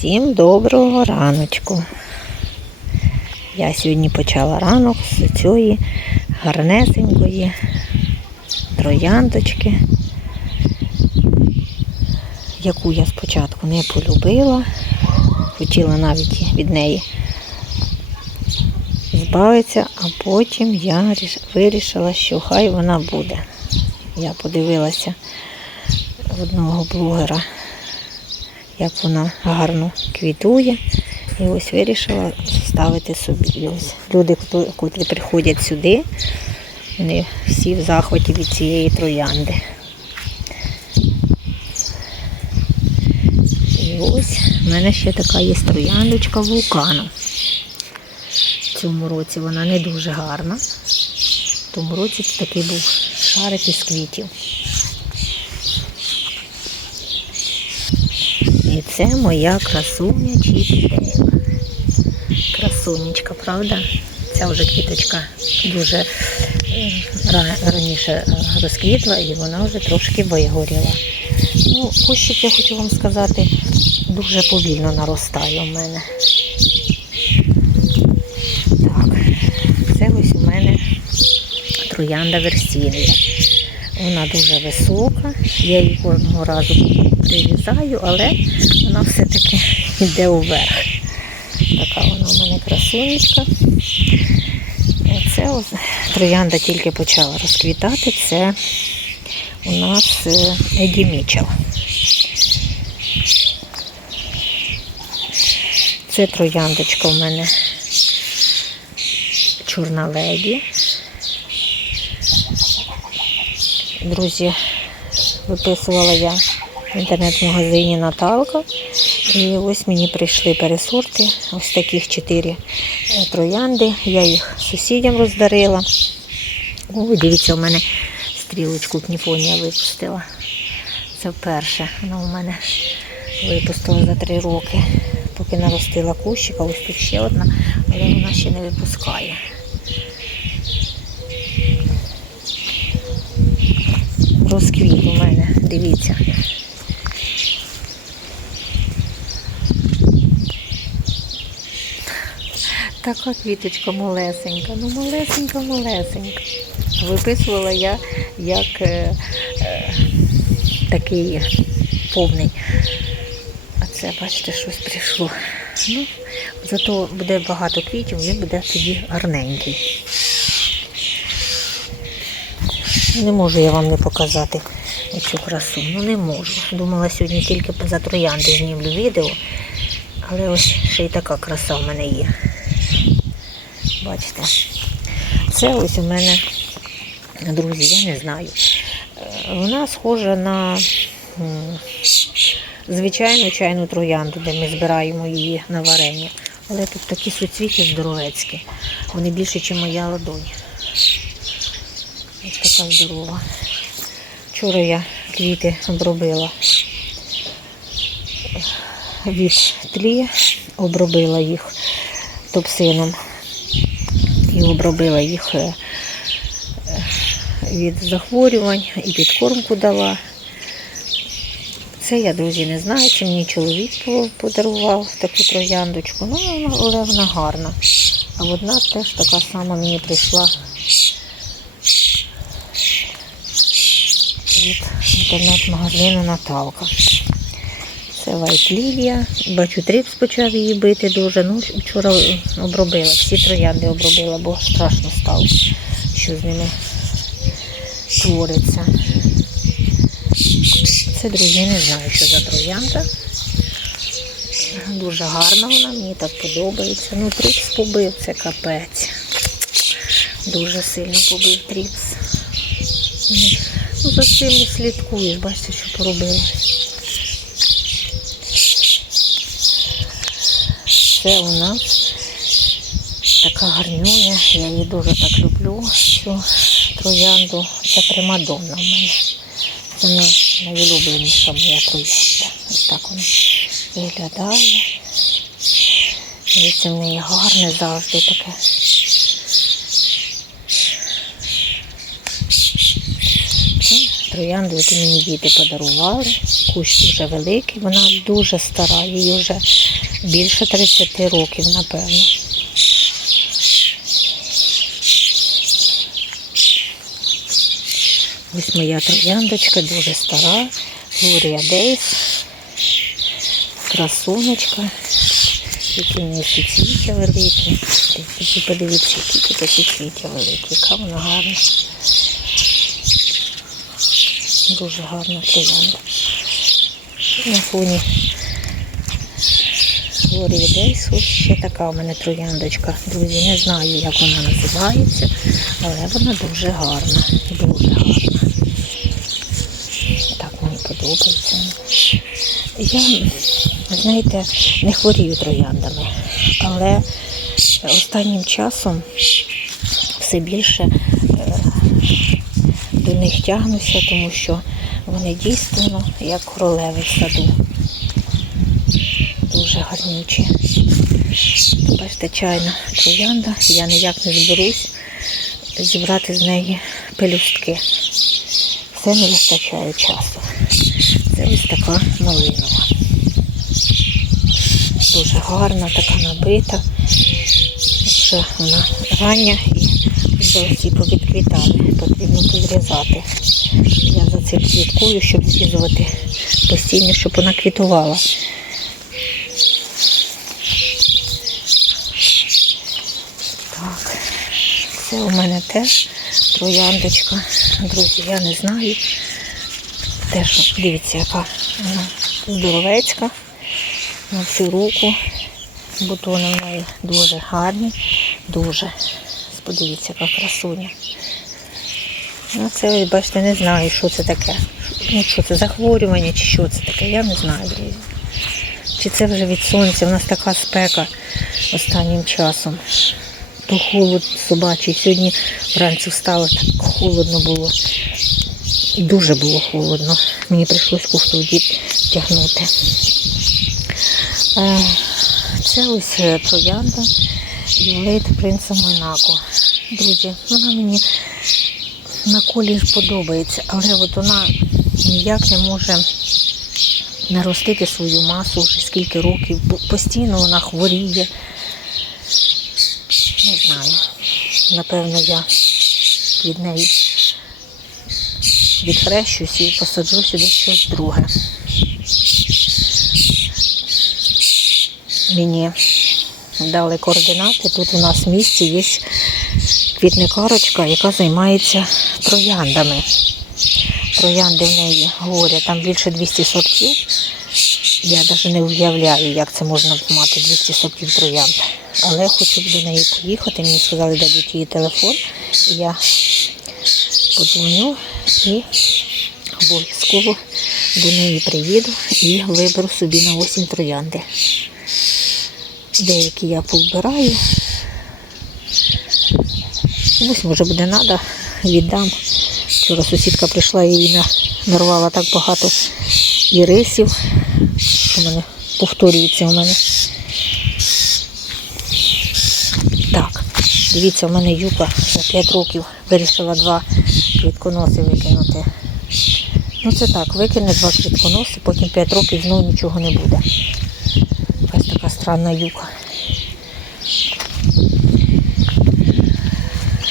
Всім доброго раночку. Я сьогодні почала ранок з цієї гарнесенької трояндочки, яку я спочатку не полюбила, хотіла навіть від неї збавитися, а потім я вирішила, що хай вона буде. Я подивилася в одного блогера як вона гарно квітує. І ось вирішила ставити собі. Ось люди, котрі приходять сюди, вони всі в захваті від цієї троянди. І ось в мене ще така є трояндочка вулкану. В цьому році вона не дуже гарна. В тому році такий був шарик із квітів. І це моя красуня Чіпідейла. Красунечка, правда? Ця вже квіточка дуже е, раніше е, розквітла і вона вже трошки вигоріла. Ну, кущик, я хочу вам сказати, дуже повільно наростає у мене. Так, це ось у мене троянда Версілія. Вона дуже висока, я її кожного разу прирізаю, але вона все-таки йде уверх. Така вона у мене красунечка. Це троянда тільки почала розквітати. Це у нас е, Еді Мічел. Це трояндочка у мене чорна леді. Друзі, виписувала я в інтернет-магазині Наталка. І ось мені прийшли пересорти. Ось таких чотири е, троянди. Я їх сусідям роздарила. О, дивіться, у мене стрілочку кніфонія випустила. Це вперше. Вона у мене випустила за три роки. Поки наростила кущика, ось тут ще одна, але вона ще не випускає. Розквіт у мене, дивіться. Така квіточка малесенька, ну малесенька, малесенька. Виписувала я як е, е, такий повний. А це, бачите, щось прийшло. Ну, зато буде багато квітів, він буде тоді гарненький. Не можу я вам не показати цю красу. Ну не можу. Думала сьогодні тільки за троянди знімлю відео. Але ось ще й така краса в мене є. Бачите? Це ось у мене, друзі, я не знаю. Е, Вона схожа на звичайну чайну троянду, де ми збираємо її на варення. Але тут такі суцвіття здоровецькі. Вони більше, ніж моя ладонь. Ось така здорова. Вчора я квіти обробила від тлі, обробила їх топсином і обробила їх е, від захворювань і підкормку дала. Це я, друзі, не знаю, це мені чоловік подарував таку трояндочку. Ну, але вона гарна. А одна теж така сама мені прийшла від інтернет-магазину Наталка. Це White Лілія. Бачу, тріпс почав її бити дуже. Ну, вчора обробила, всі троянди обробила, бо страшно стало, що з ними твориться. Це, друзі, не знаю, що за троянда. Дуже гарна вона, мені так подобається. Ну, тріпс побив, це капець. Дуже сильно побив тріпс. Ну, за цим слідкуєш, бачите, що поробила. Це у нас така гарнюня. Я її дуже так люблю. Цю троянду. Це примадонна в мене. Це найулюбленіша моя троянда. Ось так вона виглядає. Дивіться, в неї гарне завжди таке. Це троянду, яку мені діти подарували. Кущ дуже великий, вона дуже стара, їй вже більше 30 років, напевно. Ось моя трояндочка дуже стара. Глорія Дейс. Красунечка. Які неї суцвіття великі. Подивіться, які тут суцвіття великі, яка вона гарна. Дуже гарна троянда. На фоні Глорії Дейс ось ще така у мене трояндочка. Друзі, не знаю, як вона називається, але вона дуже гарна. Дуже гарна. Так мені подобається. Я, знаєте, не хворію трояндами, але останнім часом все більше е, них тягнуся, тому що вони дійсно як королеви в саду. Дуже гарнючі. Бачите, чайна троянда. Я ніяк не зберусь зібрати з неї пелюстки. Все не вистачає часу. Це ось така малинова. Дуже гарна, така набита. Вже вона рання і вже всі повідквітали. Потрібно позрізати. Я за цим слідкую, щоб зрізувати постійно, щоб вона квітувала. Так, це у мене теж трояндочка. Друзі, я не знаю. Теж дивіться, яка вона здоровецька на всю руку. Бутони в неї дуже гарні, дуже. Подивіться, яка красуня. Ну, це, ось, бачите, не знаю, що це таке. Ну, що це захворювання чи що це таке, я не знаю, друзі. Чи це вже від сонця? У нас така спека останнім часом. То холод собачий. Сьогодні вранці встала, так холодно було. Дуже було холодно. Мені прийшлось кухту вдягнути. Е, Це ось е, троянда Віолет принца Монако. Друзі, вона мені на колір подобається, але от вона ніяк не може наростити свою масу вже скільки років. Постійно вона хворіє. Не знаю. Напевно, я від неї відхрещусь і посаджу сюди щось друге. Мені дали координати. Тут у нас в місті є квітникарочка, яка займається трояндами. Троянди в неї горя, там більше 200 сортів. Я навіть не уявляю, як це можна мати 200 сортів троянд. Але хочу до неї поїхати. Мені сказали, дадуть її телефон. Я подзвоню і обов'язково до неї приїду і виберу собі на осінь троянди. Деякі я повбираю. Комусь може буде треба, віддам. Вчора сусідка прийшла і нарвала так багато ірисів, в мене повторюється у мене. Так, дивіться, у мене юка за 5 років вирішила два квітконоси викинути. Ну це так, викине два квітконоси, потім 5 років знову нічого не буде. Така странна юка.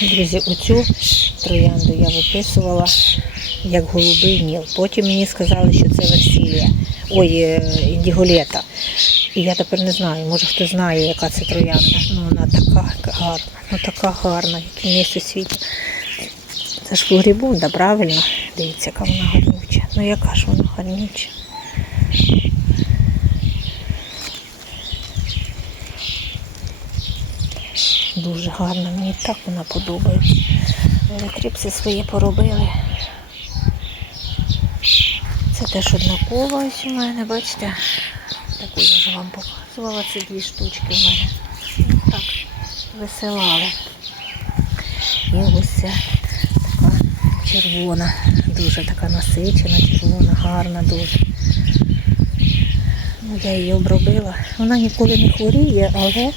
Друзі, оцю троянду я виписувала як голубий ніл. Потім мені сказали, що це версілія. Ой, е. І я тепер не знаю, може хто знає, яка це троянда. Ну вона така гарна, ну така гарна, як і місто світі. Це ж флорібунда, правильно? Дивіться, яка вона гарнюча. Ну яка ж вона гарнюча. Дуже гарна, мені так вона подобається. Вони тріпси свої поробили. Це теж однакова ось у мене, бачите? Таку я вже вам показувала, це дві штучки у мене. Так, висилали. І ось ця така червона, дуже така насичена, червона, гарна дуже. Ну, я її обробила. Вона ніколи не хворіє, але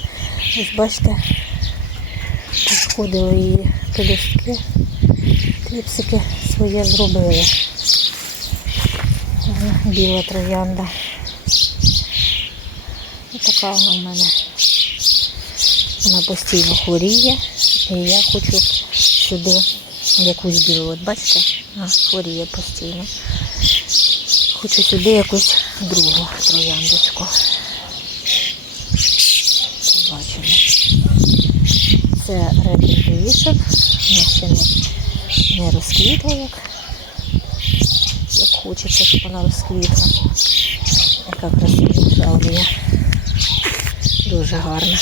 ось бачите, Сходили її пелюстки, тріпсики своє зробили. Біла троянда. І така вона в мене. Вона постійно хворіє. І я хочу сюди якусь білу. От бачите? А, хворіє постійно. Хочу сюди якусь другу трояндочку. Побачимо. Це Red Intuition. Вона ще не, не розквітла, як, як хочеться, щоб вона розквітла. Яка красива жалія. Дуже гарна.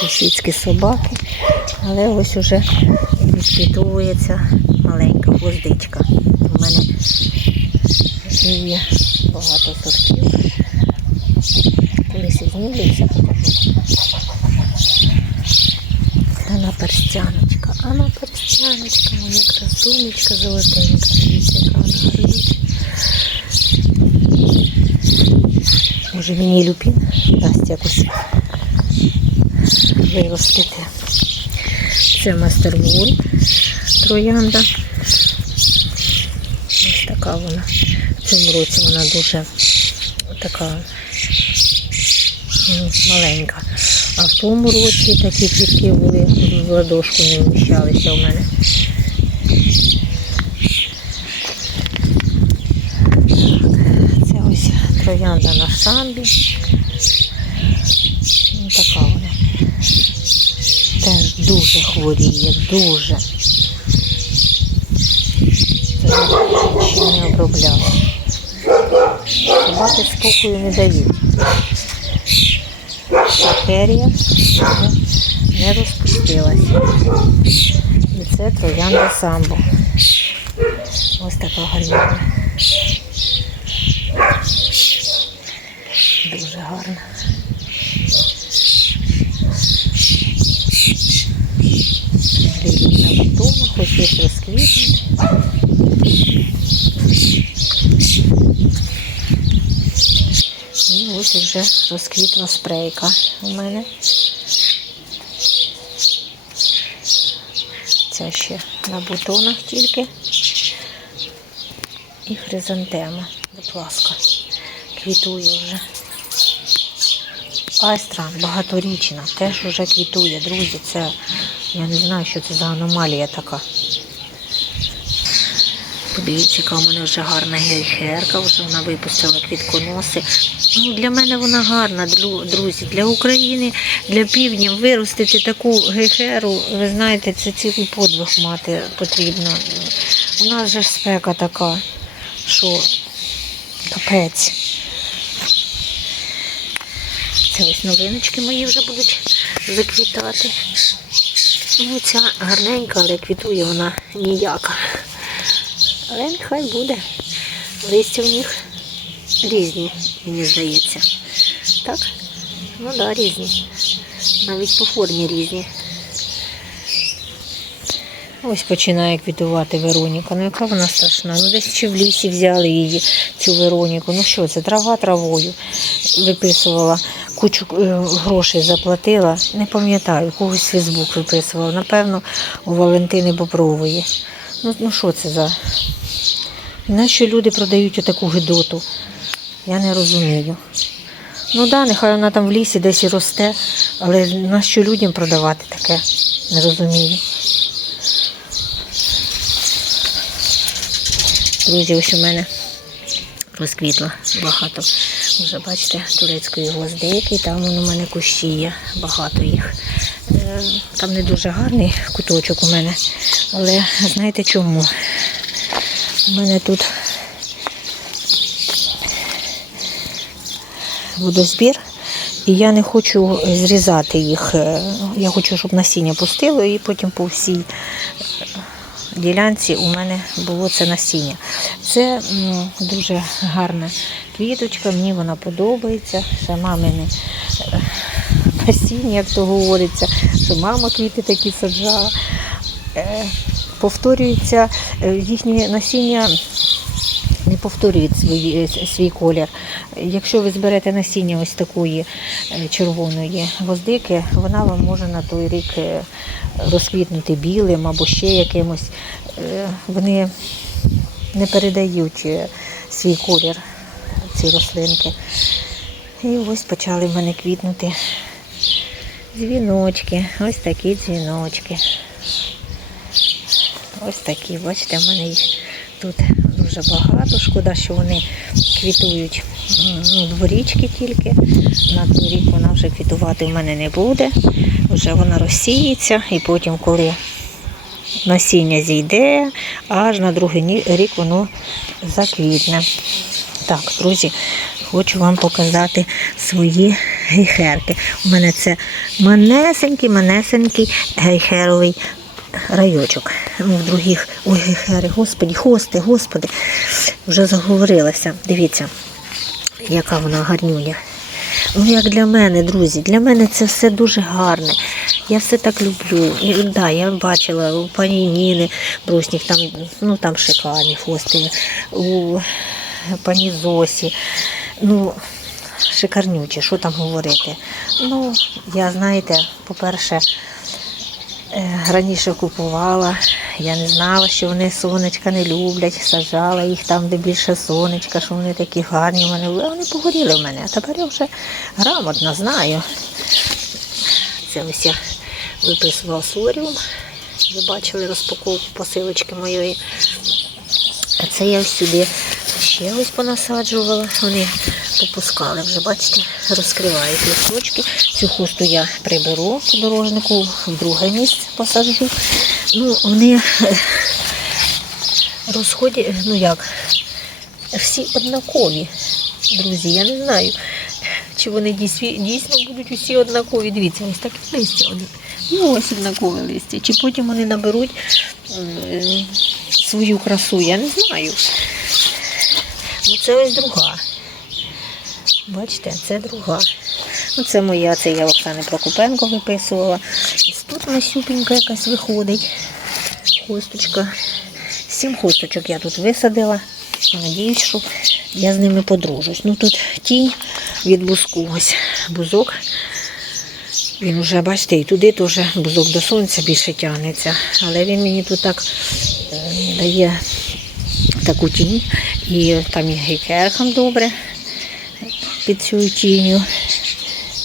Сусідські собаки. Але ось уже відквітовується маленька гвоздичка. У мене є багато сортів. Колись знімлюся, покажу. Ана перстяночка, ана перстяночка, моя красунечка золотенька, яка вона гарнюча. Може мені люпін дасть якось виростити. Це мастервуль троянда. Ось така вона. В цьому році вона дуже така ну, маленька. А в тому році такі квітки були в ладошку не вміщалися у мене. Це ось троянда на самбі. Ну, така вона. Теж дуже хворіє, дуже. Не обробляла. Собаки спокою не дають. Сахерія не розпустилася. І це троянда самбо. Ось така гарна. Дуже гарна. Лілії на бутонах, ось ось розквітнуть. І ось вже розквітла спрейка у мене. Ця ще на бутонах тільки. І хризантема, будь ласка, квітує вже. Айстра багаторічна, теж вже квітує, друзі. Це я не знаю, що це за аномалія така. Подивіться, яка у мене вже гарна гейхерка, вже вона випустила квітконоси. Ну, для мене вона гарна, друзі. Для України, для півдня виростити таку гейхеру, ви знаєте, це цілий подвиг мати потрібно. У нас же ж спека така, що капець. Це ось новиночки мої вже будуть заквітати. Ну, ця гарненька, але квітує вона ніяка. Але нехай буде. Листя в них різні, мені здається. Так? Ну так, да, різні. Навіть по формі різні. Ось починає квітувати Вероніка. Ну яка вона страшна. Ну десь чи в лісі взяли її, цю Вероніку. Ну що це, трава травою. Виписувала, кучу е, грошей заплатила. Не пам'ятаю, когось Фейсбук виписувала. Напевно, у Валентини Бобрової. Ну, ну що це за. Нащо люди продають отаку гидоту? Я не розумію. Ну да, нехай вона там в лісі десь і росте, але нащо людям продавати таке? Не розумію. Друзі, ось у мене розквітло багато. Вже бачите, турецької гвоздики, там воно у мене кущі є, багато їх. Е, Там не дуже гарний куточок у мене, але знаєте чому? У мене тут водозбір, і я не хочу зрізати їх. Е, Я хочу, щоб насіння пустило і потім по всій ділянці у мене було це насіння. Це дуже гарна квіточка, мені вона подобається. Ще мамине е, насіння, як то говориться, що мама квіти такі саджала. Е, Повторюється, е, їхнє насіння не повторюють свої, е, свій колір. Якщо ви зберете насіння ось такої червоної гвоздики, вона вам може на той рік розквітнути білим або ще якимось. Вони не передають свій колір, ці рослинки. І ось почали в мене квітнути дзвіночки, ось такі дзвіночки. Ось такі, бачите, в мене їх тут дуже багато. Шкода, що вони квітують ну, дворічки тільки. На той рік вона вже квітувати в мене не буде. Вже вона розсіється і потім, коли насіння зійде, аж на другий рік воно заквітне. Так, друзі, хочу вам показати свої гейхерки. У мене це манесенький, манесенький гейхеровий райочок. В других, ой, гейхери, господі, хости, господи, вже заговорилася. Дивіться, яка вона гарнюня. Ну, як для мене, друзі, для мене це все дуже гарне. Я все так люблю. І, да, я бачила у пані Ніни Бруснік, там, ну, там шикарні хости, у пані Зосі. Ну, шикарнючі, що там говорити. Ну, я, знаєте, по-перше, Е, Раніше купувала, я не знала, що вони сонечка не люблять, саджала їх там, де більше сонечка, що вони такі гарні в мене були. Вони погоріли в мене. А тепер я вже грамотно знаю. Це ось я виписувала соларіум. Ви бачили розпаковку посилочки моєї. А це я сюди ще ось понасаджувала. Вони попускали вже, бачите, розкривають листочки. Цю хусту я приберу подорожнику, в друге місце посаджу. Ну, вони е, розходять, ну як, всі однакові, друзі. Я не знаю, чи вони дійсно, будуть усі однакові. Дивіться, ось таке листя. І ось однакове листя. Чи потім вони наберуть свою красу, я не знаю. Ну, це ось друга. Бачите, це друга. Ну, це моя, це я Оксани Прокопенко виписувала. Ось Тут масюпенька якась виходить. Хосточка. Сім хосточок я тут висадила. Надіюсь, що я з ними подружусь. Ну тут тінь від бузку. Ось бузок. Він вже, бачите, і туди теж бузок до сонця більше тягнеться. Але він мені тут так е, дає таку тінь. І там і гейкерхам добре під цю тінню.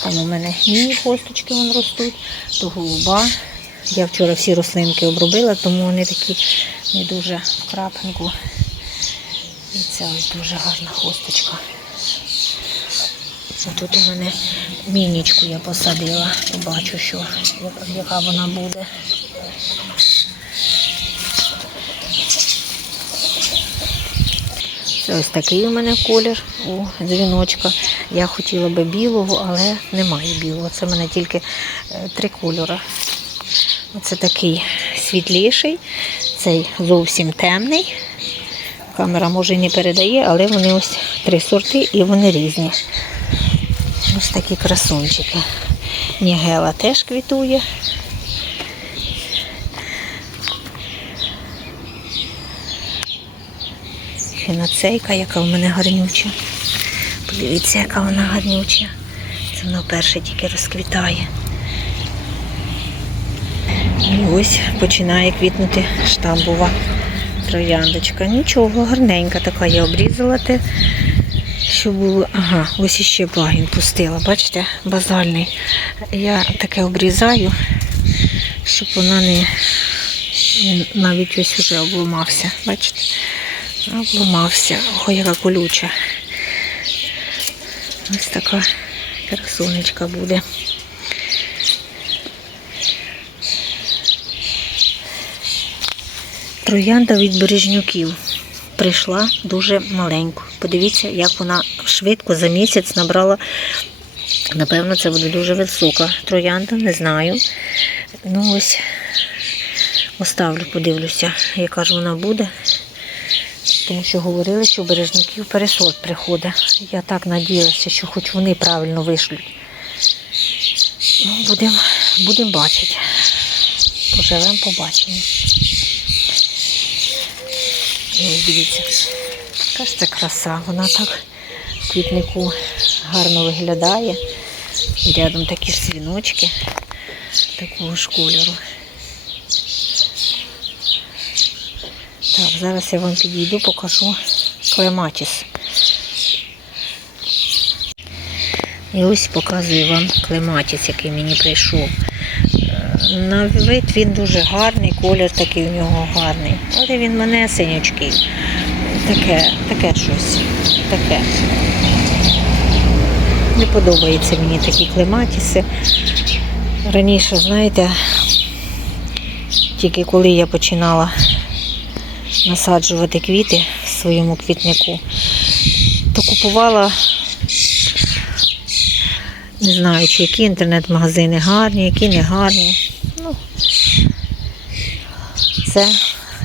Там у мене міні хосточки вон ростуть, то голуба. Я вчора всі рослинки обробила, тому вони такі не дуже крапинку. І це ось дуже гарна хосточка. Тут у мене мінічку я посадила. Побачу, що, яка вона буде. Це ось такий у мене колір у дзвіночка. Я хотіла би білого, але немає білого. Це в мене тільки е, три кольори. Оце такий світліший, цей зовсім темний. Камера може і не передає, але вони ось три сорти і вони різні. Ось такі красунчики. Нігела теж квітує. Фіноцейка, яка в мене гарнюча. Подивіться, яка вона гарнюча. Це вона перше тільки розквітає. І ось починає квітнути штамбова трояндочка. Нічого, гарненька така. Я обрізала те, що було. Ага, ось іще пагін пустила. Бачите, базальний. Я таке обрізаю, щоб вона не навіть ось уже обламався. Бачите? Обламався. Ой, яка колюча. Ось така красунечка буде. Троянда від бережнюків прийшла дуже маленько. Подивіться, як вона швидко за місяць набрала. Напевно, це буде дуже висока троянда, не знаю. Ну ось оставлю, подивлюся, яка ж вона буде. Тому що говорили, що у бережників пересорт приходить. Я так надіялася, що хоч вони правильно вишлють. Ну, будемо будем бачити. Поживемо, побачимо. Ось дивіться, Яка ж це краса, вона так в квітнику гарно виглядає. Рядом такі ж свіночки такого ж кольору. Так, зараз я вам підійду, покажу клематіс. І ось показую вам клематіс, який мені прийшов. Е, На вид він дуже гарний, колір такий у нього гарний. Але він мене манесенючкий. Таке, таке щось. Таке. Не подобаються мені такі клематіси. Раніше, знаєте, тільки коли я починала насаджувати квіти в своєму квітнику, то купувала, не знаю, чи які інтернет-магазини гарні, які не гарні. Ну, це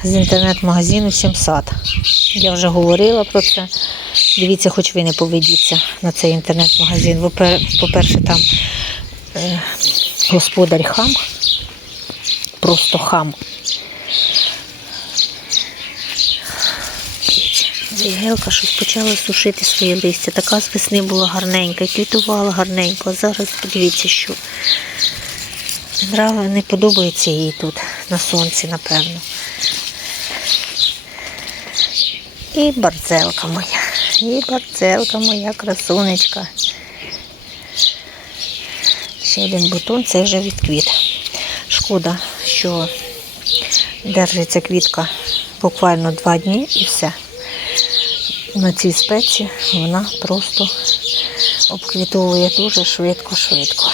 з інтернет-магазину Сімсад. Я вже говорила про це. Дивіться, хоч ви не поведіться на цей інтернет-магазин. По-перше, там е, господар хам, просто хам. Гелка щось почала сушити своє листя. Така з весни була гарненька, і квітувала гарненько. А зараз подивіться, що не подобається їй тут на сонці, напевно. І барцелка моя. І барцелка моя красунечка. Ще один бутон, це вже відквіт. Шкода, що держиться квітка буквально два дні і все. На цій спеці вона просто обквітовує дуже швидко-швидко.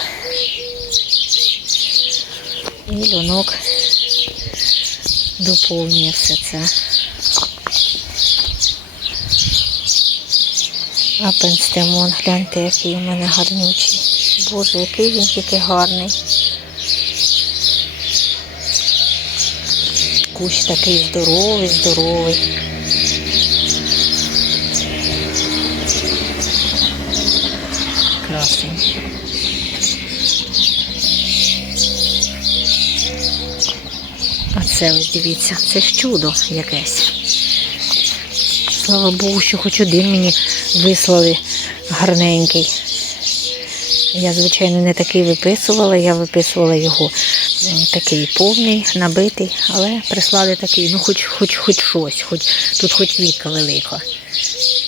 І льонок доповнює все це. А пенстемон, гляньте, який у мене гарнючий. Боже, який він тільки гарний. Кущ такий здоровий, здоровий. Красень. А це ось дивіться, це ж чудо якесь. Слава Богу, що хоч один мені вислали гарненький. Я, звичайно, не такий виписувала, я виписувала його такий повний, набитий, але прислали такий, ну хоч, хоч, хоч щось, хоч, тут хоч квітка велика,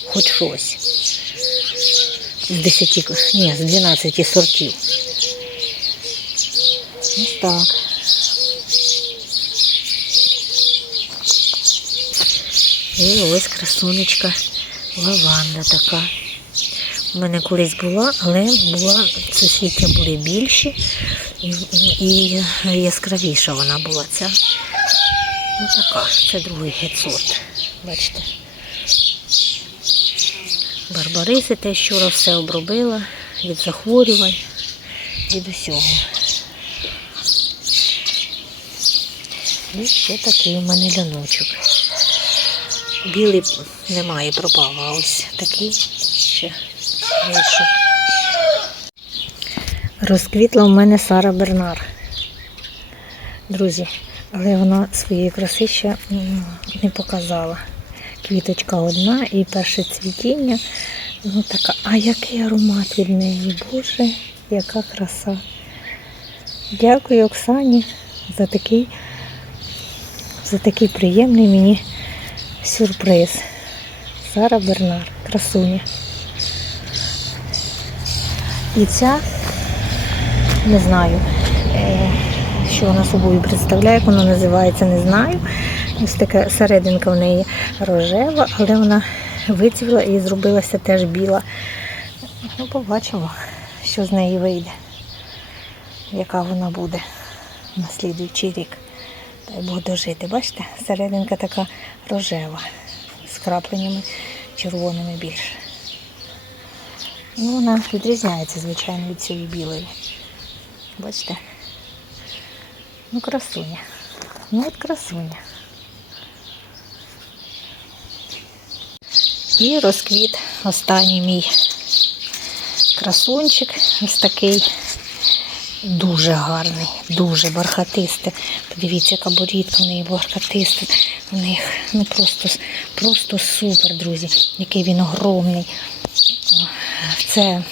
хоч щось. З 10, ні, з 12 сортів. Ось так. І ось красунечка лаванда така. У мене колись була, але була суцвіття були більші і, і, яскравіша вона була ця. Ну така, це другий гетсорт. Бачите. Барбариси теж вчора все обробила від захворювань, від усього. І ще такий у мене ляночок. Білий немає, пропав, а ось такий ще вийшов. Розквітла у мене Сара Бернар. Друзі, але вона своєї краси ще не показала. Квіточка одна і перше цвітіння. Ну така, а який аромат від неї, Боже, яка краса. Дякую Оксані за такий, за такий приємний мені сюрприз. Сара Бернар, красуня. І ця, не знаю, е, що вона собою представляє, як вона називається, не знаю. Ось така серединка в неї рожева, але вона вицвіла і зробилася теж біла. Ну, побачимо, що з неї вийде, яка вона буде на слідуючий рік. Дай Бог дожити. Бачите, серединка така рожева, з крапленнями червоними більше. Ну, вона відрізняється, звичайно, від цієї білої. Бачите? Ну, красуня. Ну, от красуня. І розквіт останній мій красунчик. Ось такий дуже гарний, дуже бархатистий. Подивіться, яка борідка в неї бархатиста. у них. Ну просто, просто супер, друзі. Який він огромний. Це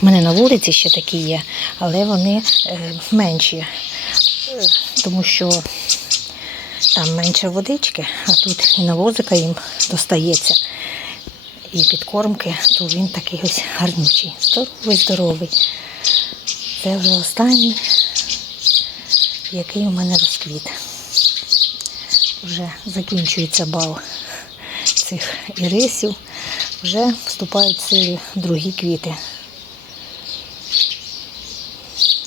в мене на вулиці ще такі є, але вони е, менші, тому що там менше водички, а тут і навозика їм достається. І підкормки, то він такий ось гарнючий, здоровий, здоровий. Це вже останній, який у мене розквіт. Вже закінчується бал цих ірисів, вже вступають в другі квіти.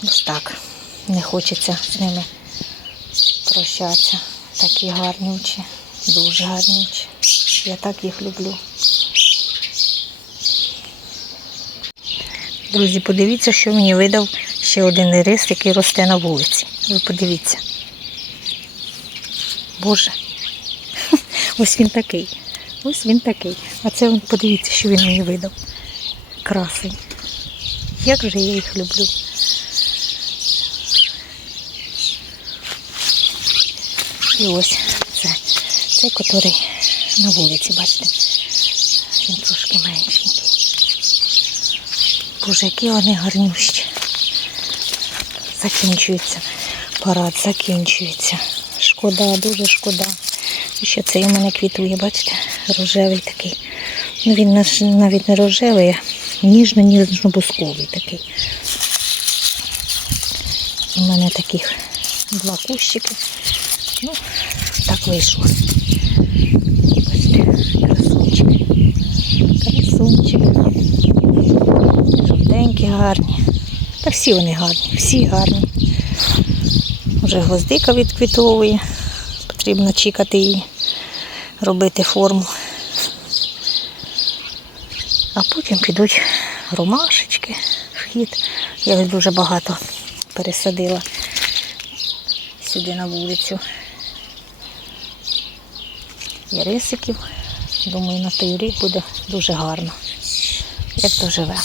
Ось так. Не хочеться з ними прощатися. Такі гарнючі, дуже гарнючі. Я так їх люблю. Друзі, подивіться, що мені видав ще один ірис, який росте на вулиці. Ви подивіться. Боже. Ось він такий. Ось він такий. А це подивіться, що він мені видав. Красень. Як же я їх люблю. І ось це. Цей, який на вулиці, бачите. Він трошки меншенький. Боже, які вони гарнющі. Закінчується. Парад закінчується. Шкода, дуже шкода. І ще цей у мене квітує, бачите, рожевий такий. Ну він навіть не рожевий, а ніжно-ніжно-бусковий такий. У мене таких два кущики. Ну, так вийшло. Красунчик. Красунчик. Жовтенькі гарні. Та всі вони гарні, всі гарні. Вже гвоздика відквітовує. Потрібно чекати її, робити форму. А потім підуть ромашечки в хід. Я їх дуже багато пересадила сюди на вулицю. І рисиків. Думаю, на той рік буде дуже гарно. Як то живе.